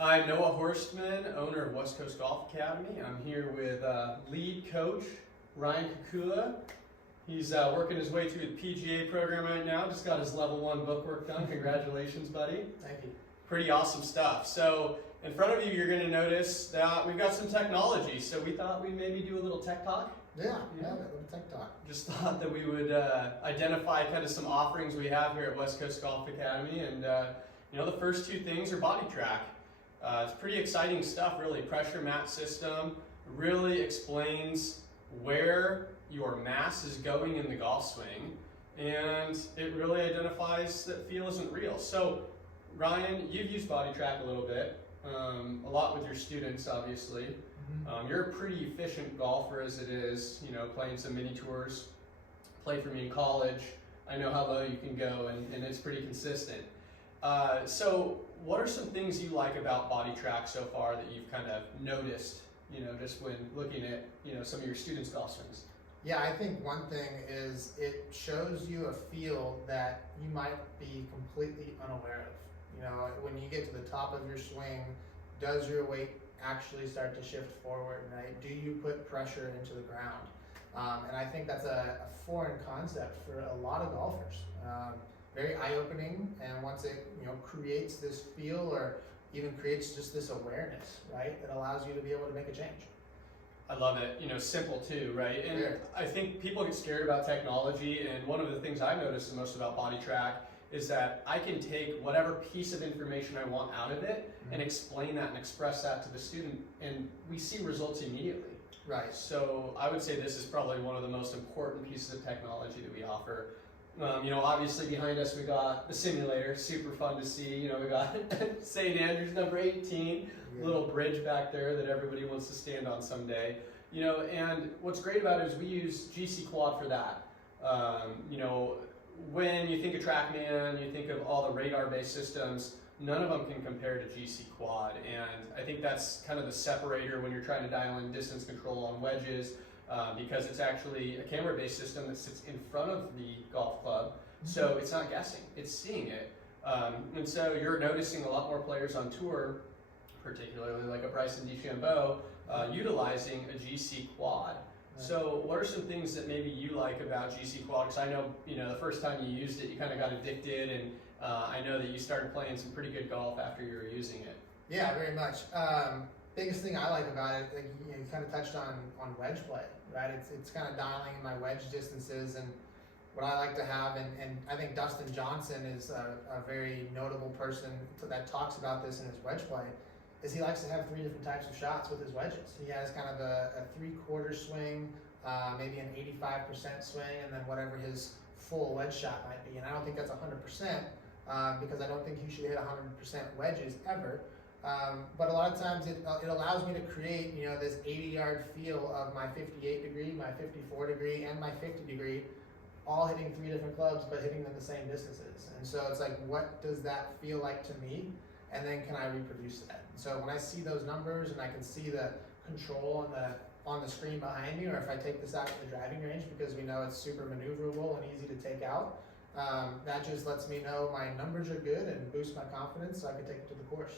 I'm Noah Horstman, owner of West Coast Golf Academy. I'm here with lead coach Ryan Kukula. He's working his way through the PGA program right now. Just got his level 1 bookwork done. Congratulations, buddy. Thank you. Pretty awesome stuff. So in front of you, you're going to notice that we've got some technology. So we thought we'd maybe do a little tech talk. Yeah, a little tech talk. Just thought that we would identify kind of some offerings we have here at West Coast Golf Academy. And the first two things are body track. It's pretty exciting stuff, really. Pressure mat system really explains where your mass is going in the golf swing, and it really identifies that feel isn't real. So, Ryan, you've used body track a little bit, a lot with your students, obviously. Mm-hmm. You're a pretty efficient golfer as it is, playing some mini tours. Played for me in college. I know how low you can go, and it's pretty consistent. So what are some things you like about body track so far that you've kind of noticed, just when looking at, some of your students' golf swings? Yeah, I think one thing is it shows you a feel that you might be completely unaware of. When you get to the top of your swing, does your weight actually start to shift forward, right? Do you put pressure into the ground? And I think that's a foreign concept for a lot of golfers. Very eye-opening, and once it creates this feel or even creates just this awareness, right, that allows you to be able to make a change. I love it. Simple too, right? And Yeah. I think people get scared about technology, and one of the things I've noticed the most about body track is that I can take whatever piece of information I want out of it and explain that and express that to the student, and we see results immediately. Right. So I would say this is probably one of the most important pieces of technology that we offer. Obviously behind us we got the simulator, super fun to see. We got St. Andrews number 18, little bridge back there that everybody wants to stand on someday. And what's great about it is we use GC Quad for that. When you think of TrackMan, you think of all the radar-based systems, none of them can compare to GC Quad. And I think that's kind of the separator when you're trying to dial in distance control on wedges. Because it's actually a camera-based system that sits in front of the golf club, so it's not guessing, it's seeing it. And so you're noticing a lot more players on tour, particularly like a Bryson DeChambeau, utilizing a GC Quad. So what are some things that maybe you like about GC Quad? Because I know, the first time you used it, you kind of got addicted, and I know that you started playing some pretty good golf after you were using it. Yeah, very much. Biggest thing I like about it, you kind of touched on wedge play, right? It's kind of dialing in my wedge distances, and what I like to have, and I think Dustin Johnson is a very notable person that talks about this in his wedge play, is he likes to have 3 different types of shots with his wedges. He has kind of a 3/4 swing, maybe an 85% swing, and then whatever his full wedge shot might be. And I don't think that's 100%, because I don't think you should hit 100% wedges ever. But a lot of times it allows me to create, this 80-yard feel of my 58 degree, my 54 degree, and my 50 degree, all hitting 3 different clubs, but hitting them the same distances. And so it's like, what does that feel like to me? And then can I reproduce that? So when I see those numbers and I can see the control on the screen behind me, or if I take this out to the driving range because we know it's super maneuverable and easy to take out, that just lets me know my numbers are good and boosts my confidence so I can take it to the course.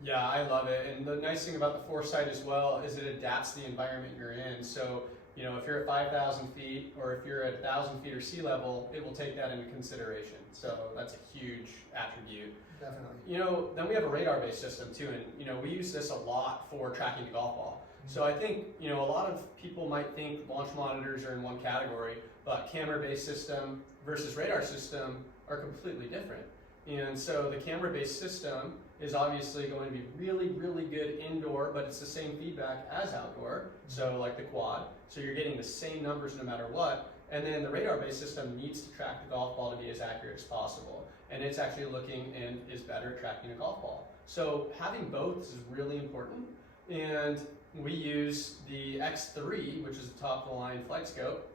Yeah, I love it. And the nice thing about the foresight as well is it adapts to the environment you're in. So, if you're at 5,000 feet or if you're at 1,000 feet or sea level, it will take that into consideration. So that's a huge attribute. Definitely. Then we have a radar-based system too, and we use this a lot for tracking the golf ball. So I think, a lot of people might think launch monitors are in one category, but camera-based system versus radar system are completely different. And so the camera-based system is obviously going to be really, really good indoor, but it's the same feedback as outdoor, so like the quad. So you're getting the same numbers no matter what. And then the radar-based system needs to track the golf ball to be as accurate as possible. And it's actually looking and is better at tracking a golf ball. So having both is really important. And we use the X3, which is a top-of-the-line flight scope,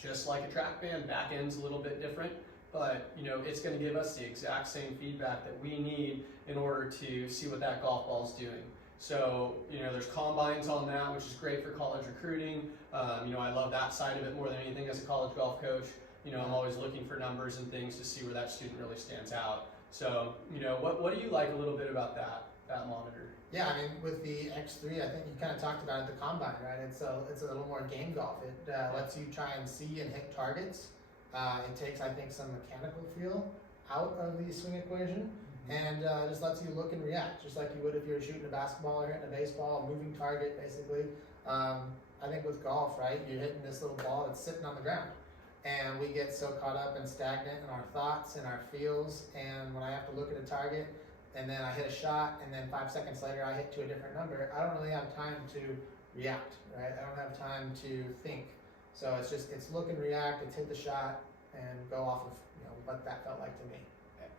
just like a TrackMan. Back end's a little bit different, but it's going to give us the exact same feedback that we need in order to see what that golf ball is doing. So, there's combines on that, which is great for college recruiting. I love that side of it more than anything as a college golf coach. I'm always looking for numbers and things to see where that student really stands out. So, what do you like a little bit about that monitor? Yeah, I mean, with the X3, I think you kind of talked about it, the combine, right? It's a little more game golf. It lets you try and see and hit targets. It takes, I think, some mechanical feel out of the swing equation, and just lets you look and react, just like you would if you were shooting a basketball or hitting a baseball, a moving target, basically. I think with golf, right, you're hitting this little ball that's sitting on the ground, and we get so caught up and stagnant in our thoughts and our feels, and when I have to look at a target, and then I hit a shot, and then 5 seconds later I hit to a different number, I don't really have time to react, right? I don't have time to think. So it's look and react, it's hit the shot, and go off of, what that felt like to me.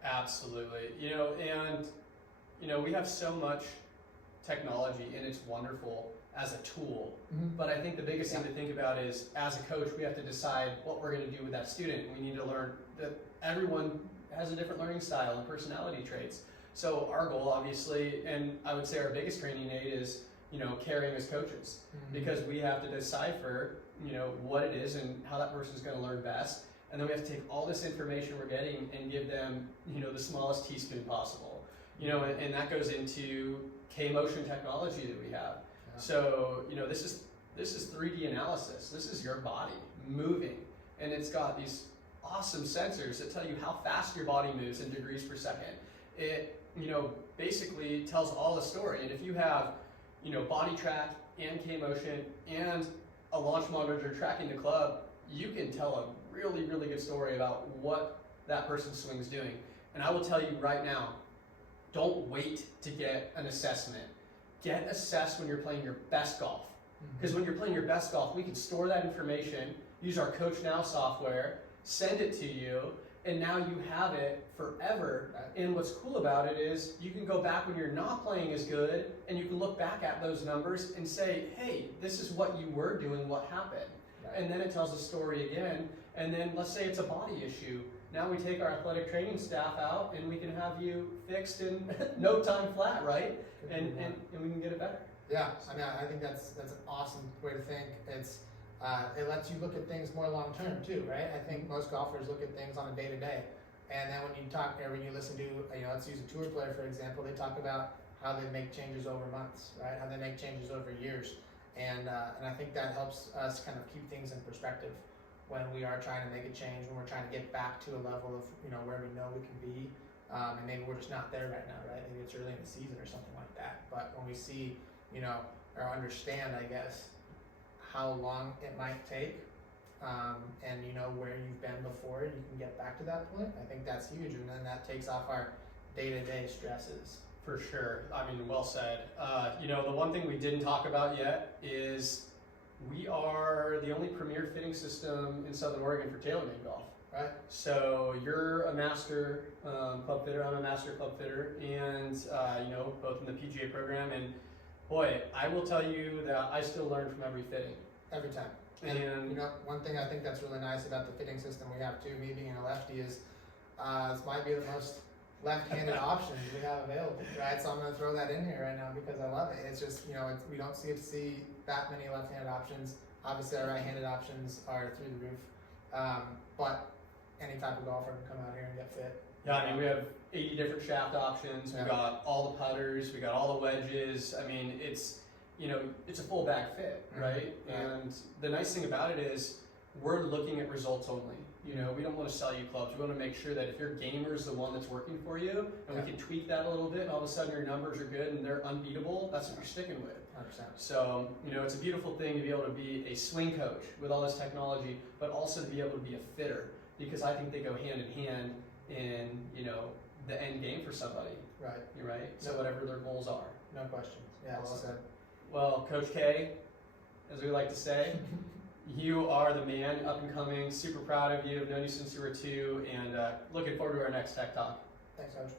Absolutely. And we have so much technology, and it's wonderful as a tool. But I think the biggest thing to think about is, as a coach, we have to decide what we're going to do with that student. We need to learn that everyone has a different learning style and personality traits. So our goal, obviously, and I would say our biggest training aid is, caring as coaches, because we have to decipher, what it is and how that person's going to learn best. And then we have to take all this information we're getting and give them, the smallest teaspoon possible. And that goes into K-motion technology that we have. Yeah. So, this is 3D analysis. This is your body moving, and it's got these awesome sensors that tell you how fast your body moves in degrees per second. It, basically tells all the story. And if you have, body track and K-motion and a launch monitor tracking the club, you can tell a really, really good story about what that person's swing is doing. And I will tell you right now, don't wait to get an assessment. Get assessed when you're playing your best golf. Because when you're playing your best golf, we can store that information, use our Coach Now software, send it to you, and now you have it forever. And what's cool about it is you can go back when you're not playing as good, and you can look back at those numbers and say, hey, this is what you were doing, what happened? And then it tells a story again, and then let's say it's a body issue. Now we take our athletic training staff out, and we can have you fixed in no time flat, right? And we can get it better. Yeah, I mean, I think that's an awesome way to think. It lets you look at things more long term too, right? I think most golfers look at things on a day to day, and then when you listen to, let's use a tour player for example, they talk about how they make changes over months, right? How they make changes over years, and I think that helps us kind of keep things in perspective when we are trying to make a change, when we're trying to get back to a level of where we know we can be, and maybe we're just not there right now, right? Maybe it's early in the season or something like that. But when we see, or understand, I guess, how long it might take, and where you've been before, you can get back to that point. I think that's huge, and then that takes off our day-to-day stresses. For sure. I mean, well said. The one thing we didn't talk about yet is we are the only premier fitting system in Southern Oregon for TaylorMade golf. Right. So you're a master club fitter, I'm a master club fitter, and both in the PGA program. And boy, I will tell you that I still learn from every fitting. Every time. And one thing I think that's really nice about the fitting system we have too, me being a lefty, is this might be the most left-handed options we have available, right? So I'm going to throw that in here right now because I love it. It's just, we don't see that many left-handed options. Obviously, our right-handed options are through the roof, but any type of golfer can come out here and get fit. Yeah, I mean, we have 80 different shaft options. We've got all the putters. We got all the wedges. I mean, it's a full bag fit, right? And the nice thing about it is we're looking at results only. We don't want to sell you clubs. We want to make sure that if your gamer is the one that's working for you, and we can tweak that a little bit, and all of a sudden your numbers are good and they're unbeatable, that's what you're sticking with. 100%. So, it's a beautiful thing to be able to be a swing coach with all this technology, but also to be able to be a fitter, because I think they go hand in hand in, the end game for somebody. Right. You're right? So whatever their goals are. No question. Yeah, well said. Well, Coach K, as we like to say, you are the man, up and coming, super proud of you. I've known you since you were 2, and looking forward to our next Tech Talk. Thanks, Coach.